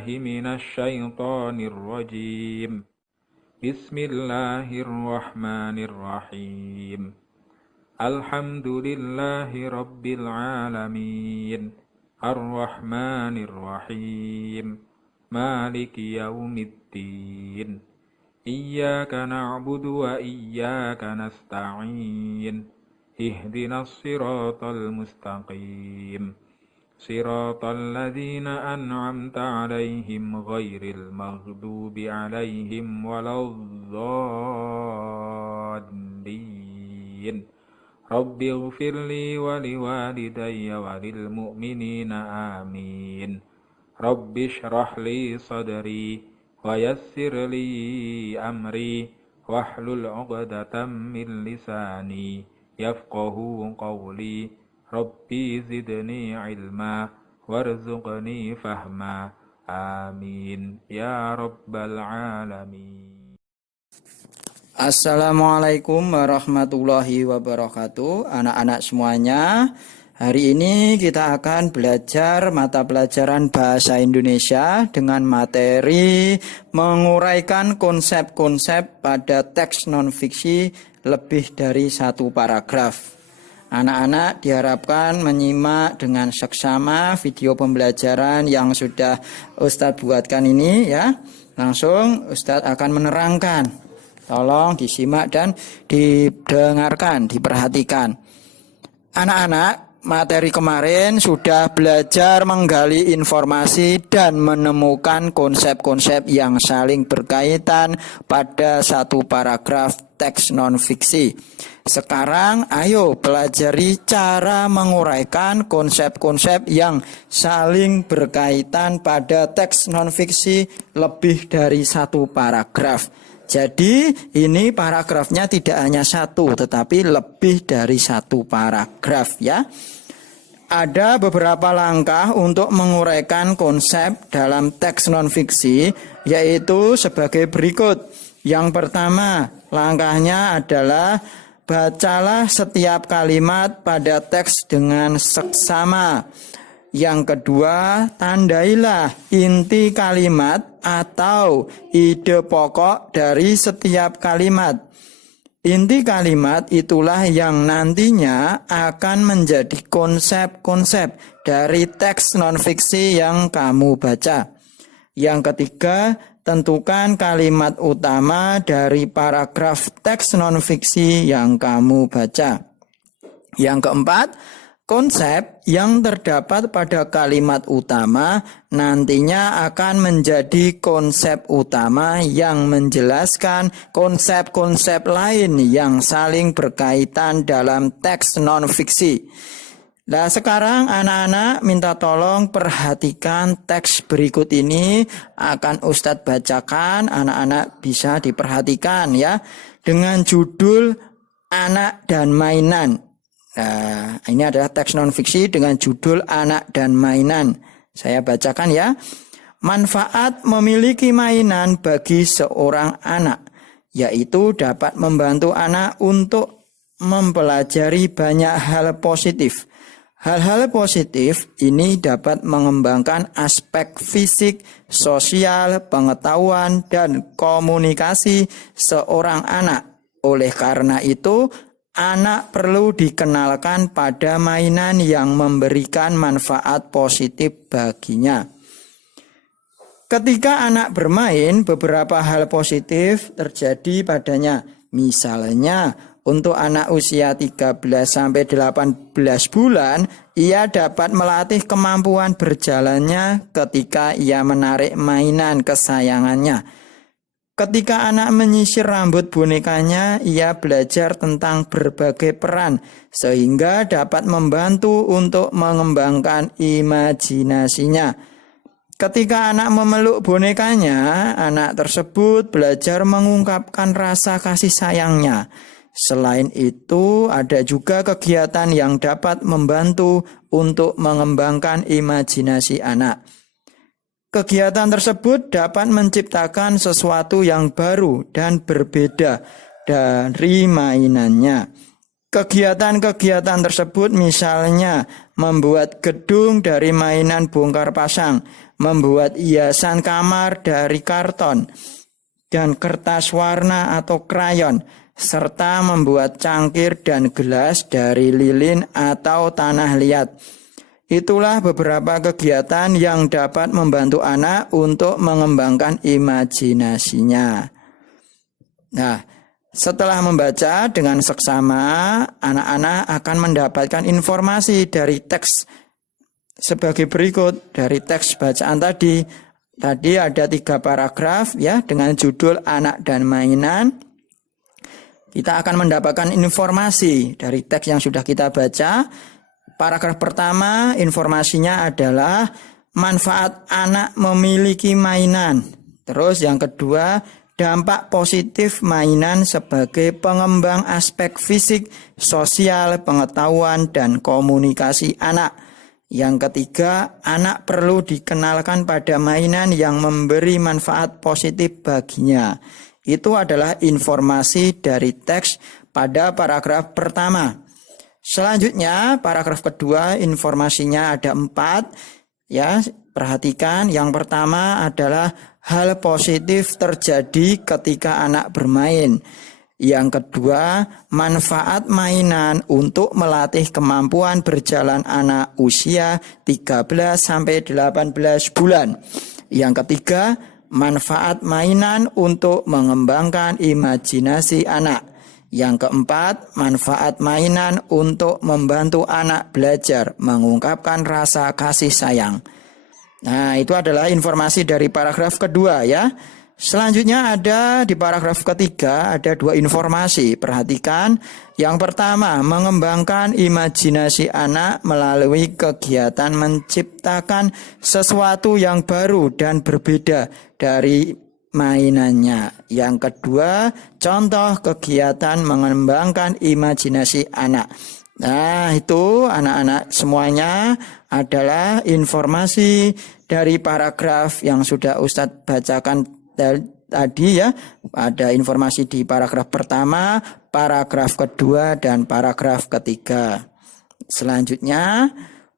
بالله من الشيطان الرجيم بسم الله الرحمن الرحيم الحمد لله رب العالمين الرحمن الرحيم مالك يوم الدين إياك نعبد وإياك نستعين اهدنا الصراط المستقيم صراط الذين أنعمت عليهم غير المغضوب عليهم ولا الضالين رب اغفر لي ولوالدي وللمؤمنين آمين رب اشرح لي صدري ويسر لي أمري واحلل عقدة من لساني يفقه قولي ربي زدني علما وارزقني فهما آمين يا رب العالمين. Assalamualaikum warahmatullahi wabarakatuh. Anak-anak semuanya, hari ini kita akan belajar mata pelajaran bahasa Indonesia dengan materi menguraikan konsep-konsep pada teks non-fiksi lebih dari satu paragraf. Anak-anak diharapkan menyimak dengan seksama video pembelajaran yang sudah Ustadz buatkan ini ya. Langsung Ustadz akan menerangkan. Tolong disimak dan didengarkan, diperhatikan. Anak-anak, materi kemarin sudah belajar menggali informasi dan menemukan konsep-konsep yang saling berkaitan pada satu paragraf teks non-fiksi. Sekarang ayo pelajari cara menguraikan konsep-konsep yang saling berkaitan pada teks non-fiksi lebih dari satu paragraf. Jadi ini paragrafnya tidak hanya satu tetapi lebih dari satu paragraf ya. Ada beberapa langkah untuk menguraikan konsep dalam teks non-fiksi yaitu sebagai berikut. Yang pertama, langkahnya adalah bacalah setiap kalimat pada teks dengan seksama. Yang kedua, tandailah inti kalimat atau ide pokok dari setiap kalimat. Inti kalimat itulah yang nantinya akan menjadi konsep-konsep dari teks non-fiksi yang kamu baca. Yang ketiga, tentukan kalimat utama dari paragraf teks non-fiksi yang kamu baca. Yang keempat, konsep yang terdapat pada kalimat utama nantinya akan menjadi konsep utama yang menjelaskan konsep-konsep lain yang saling berkaitan dalam teks non-fiksi. Nah, sekarang anak-anak minta tolong perhatikan teks berikut ini akan Ustadz bacakan, anak-anak bisa diperhatikan ya, dengan judul Anak dan Mainan. Nah, ini adalah teks non-fiksi dengan judul Anak dan Mainan. Saya bacakan ya. Manfaat memiliki mainan bagi seorang anak, yaitu dapat membantu anak untuk mempelajari banyak hal positif. Hal-hal positif ini dapat mengembangkan aspek fisik, sosial, pengetahuan, dan komunikasi seorang anak. Oleh karena itu, anak perlu dikenalkan pada mainan yang memberikan manfaat positif baginya. Ketika anak bermain, beberapa hal positif terjadi padanya. Misalnya, untuk anak usia 13-18 bulan, ia dapat melatih kemampuan berjalannya ketika ia menarik mainan kesayangannya. Ketika anak menyisir rambut bonekanya, ia belajar tentang berbagai peran, sehingga dapat membantu untuk mengembangkan imajinasinya. Ketika anak memeluk bonekanya, anak tersebut belajar mengungkapkan rasa kasih sayangnya. Selain itu, ada juga kegiatan yang dapat membantu untuk mengembangkan imajinasi anak. Kegiatan tersebut dapat menciptakan sesuatu yang baru dan berbeda dari mainannya. Kegiatan-kegiatan tersebut misalnya membuat gedung dari mainan bongkar pasang, membuat hiasan kamar dari karton dan kertas warna atau krayon, serta membuat cangkir dan gelas dari lilin atau tanah liat. Itulah beberapa kegiatan yang dapat membantu anak untuk mengembangkan imajinasinya. Nah, setelah membaca dengan seksama, anak-anak akan mendapatkan informasi dari teks sebagai berikut. Dari teks bacaan tadi ada 3 paragraf ya dengan judul Anak dan Mainan. Kita akan mendapatkan informasi dari teks yang sudah kita baca. Paragraf pertama informasinya adalah manfaat anak memiliki mainan. Terus yang kedua, dampak positif mainan sebagai pengembang aspek fisik, sosial, pengetahuan, dan komunikasi anak. Yang ketiga, anak perlu dikenalkan pada mainan yang memberi manfaat positif baginya. Itu adalah informasi dari teks pada paragraf pertama. Selanjutnya, paragraf kedua informasinya ada 4. Ya, perhatikan yang pertama adalah hal positif terjadi ketika anak bermain. Yang kedua, manfaat mainan untuk melatih kemampuan berjalan anak usia 13 sampai 18 bulan. Yang ketiga, manfaat mainan untuk mengembangkan imajinasi anak. Yang keempat, manfaat mainan untuk membantu anak belajar mengungkapkan rasa kasih sayang. Nah, itu adalah informasi dari paragraf kedua ya. Selanjutnya ada di paragraf ketiga ada 2 informasi. Perhatikan, yang pertama mengembangkan imajinasi anak melalui kegiatan menciptakan sesuatu yang baru dan berbeda dari mainannya. Yang kedua, contoh kegiatan mengembangkan imajinasi anak. Nah, itu anak-anak semuanya adalah informasi dari paragraf yang sudah Ustadz bacakan tadi ya. Ada informasi di paragraf pertama, paragraf kedua, dan paragraf ketiga. Selanjutnya,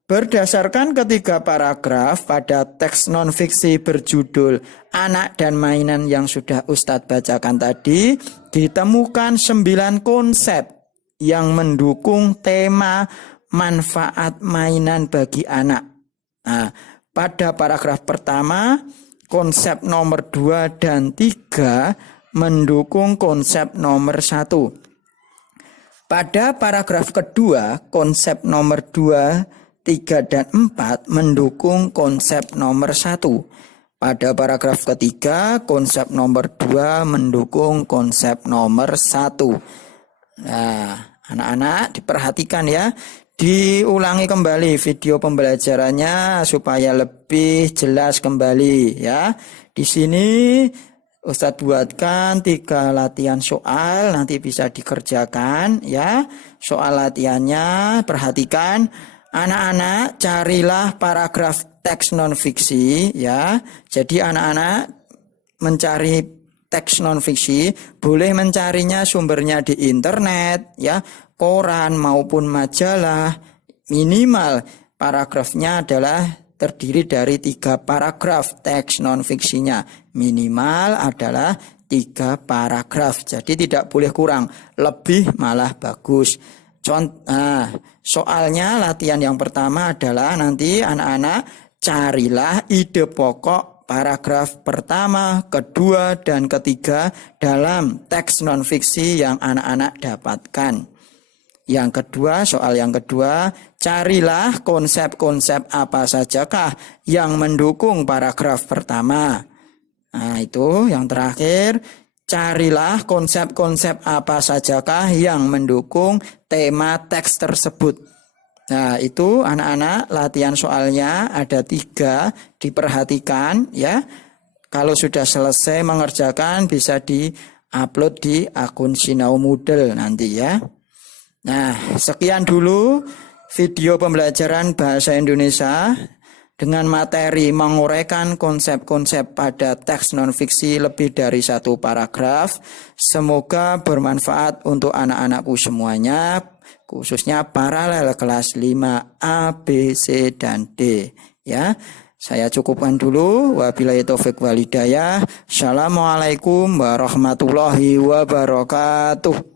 berdasarkan ketiga paragraf pada teks non-fiksi berjudul Anak dan Mainan yang sudah Ustadz bacakan tadi, ditemukan 9 konsep yang mendukung tema manfaat mainan bagi anak. Nah, pada paragraf pertama, konsep nomor 2 dan 3 mendukung konsep nomor 1. Pada paragraf kedua, konsep nomor 2, 3, dan 4 mendukung konsep nomor 1. Pada paragraf ketiga, konsep nomor 2 mendukung konsep nomor 1. Nah, anak-anak diperhatikan ya. Diulangi kembali video pembelajarannya supaya lebih jelas kembali ya. Di sini Ustadz buatkan 3 latihan soal, nanti bisa dikerjakan ya. Soal latihannya perhatikan, anak-anak carilah paragraf teks non-fiksi ya. Jadi anak-anak mencari teks non-fiksi, boleh mencarinya sumbernya di internet ya, koran maupun majalah. Minimal paragrafnya adalah terdiri dari 3 paragraf teks non-fiksinya. Minimal adalah 3 paragraf. Jadi tidak boleh kurang, lebih malah bagus. Soalnya latihan yang pertama adalah nanti anak-anak carilah ide pokok paragraf pertama, kedua, dan ketiga dalam teks non-fiksi yang anak-anak dapatkan. Yang kedua, soal yang kedua, carilah konsep-konsep apa sajakah yang mendukung paragraf pertama. Nah, itu yang terakhir, carilah konsep-konsep apa sajakah yang mendukung tema teks tersebut. Nah, itu anak-anak latihan soalnya ada 3, diperhatikan ya. Kalau sudah selesai mengerjakan bisa di-upload di akun Sinau Moodle nanti ya. Nah, sekian dulu video pembelajaran bahasa Indonesia dengan materi menguraikan konsep-konsep pada teks non-fiksi lebih dari 1 paragraf. Semoga bermanfaat untuk anak-anakku semuanya, khususnya paralel kelas 5 A, B, C, dan D ya. Saya cukupkan dulu. Wabillahi taufik walhidayah. Assalamualaikum warahmatullahi wabarakatuh.